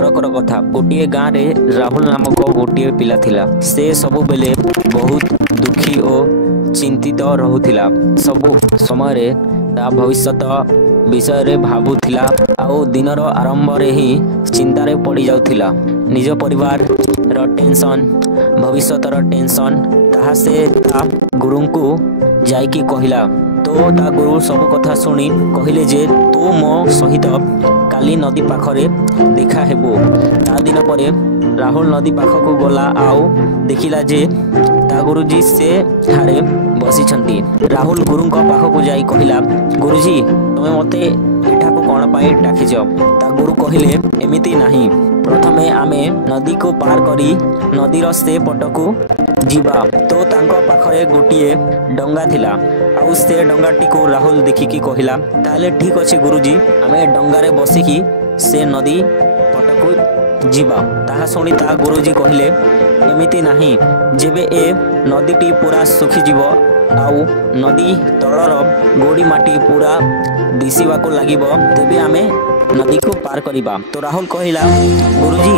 थरकर कथा गोटे गाँव में राहुल नामक गोटे पिला थिला। से सबु बेले बहुत दुखी और चिंतित रहुथिला। सबु समय ता भविष्यत विषय रे भाबुथिला आउ दिनर आरंभ रे ही चिंता रे पड़ी जाउथिला। निज परिवार रो टेंशन भविष्यत रो टेंशन ताहा से ता गुरु को जाइकी कहिला। तो ता गुरु सब कथा सुनी कहिले जे तू मो सहित काली नदी पाखरे देखा हेबो। ता दिन परे राहुल नदी पाख को गला आउ देखिला जे ता गुरुजी से ठारे बसी छंती। राहुल गुरु को पाख को जाई कहिला, गुरुजी तमे मते एठा को कोन पाई डाकिछ? ता गुरु कहिले एमिति नाही, प्रथमे आमे नदी को पार करी नदीर से पटकू जीवा। तो तांको पाखरे गोटिए डंगा थिला आउ से डंगाटी को राहुल देखिकी कहिला, ताले ठीक अछि गुरुजी आमे डंगारे बसिकी से नदी पटकू जीवा। ताहा सुनी ता गुरुजी कहिले एमिति नाही, जेबे ए नदीटी पूरा सुखी जीव आउ नदी तलर गोड़ी माटी पूरा दिसिबाको लागिबो तेबे आमे नदी को पार करिबा। तो राहुल कहिला, गुरुजी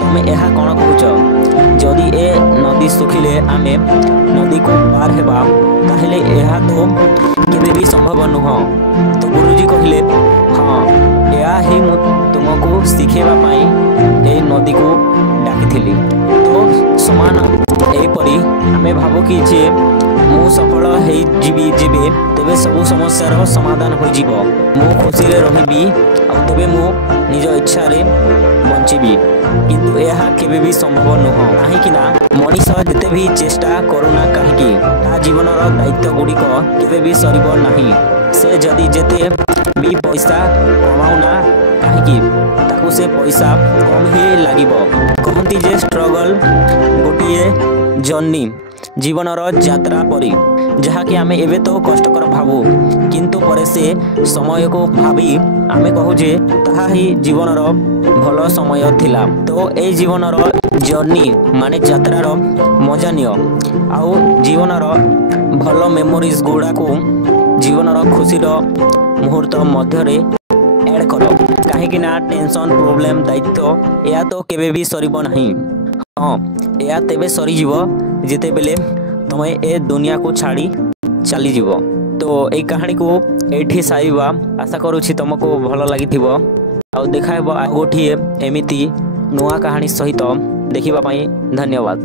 तमे एहा कोन कहूछ? जदि ए नदी सुखिले आमे नदी को पार हेबा ताहेले एहा तो केबे भी संभव नुह। तो गुरुजी कहिले, हां एहा ही मु तुमको सिखेबा पाई ए नदी को डाकिथिली। तो समान एपरी आमे भाबो कि जे मु सफल हेई जीवी जेबे तेबे सब समस्यार समाधान हो जीवो। मु खुशी रे रहिबी आ तेबे मु निज इच्छा रे बंचिबी। किंतु यह केबे भी संभव नुह, काहे कि ना मनीष जते भी चेष्टा करूना काहेकि ता जीवन रो दायित्व गुड़िक केबे भी सरिबो नाही। से जदि जेते भी पैसा कमाउना काहेकि ताकू से पैसा कम ही लागिबो। कहंती जे स्ट्रगल गोटिए जर्नी जीवन यात्रा परी, जहा कि आमे एबे तो कष्टकर भाबू किंतु परे से समय को भाबी आमे कहू जे ताहा ही जीवन भल समय थिला। तो ए जीवन जर्नी माने यात्रार मजा नियो आउ जीवन भल मेमोरीज गुड़ा को जीवन खुशी मुहूर्त मध्य एड कर। कहीं ना टेंशन प्रोब्लेम दायित्व या तो केबे भी सरिबो नहीं। हाँ या तेबे सरी जीवो जेते बेले तमे ए दुनिया को छाड़ी चली जीवो। तो ए कहानी को एठी साइबा आशा करूछि तुमको भल लागिथिबो। आ देखाइबो आ गोठिए एमिति नुआ कहानी सहित देखिबा पई धन्यवाद।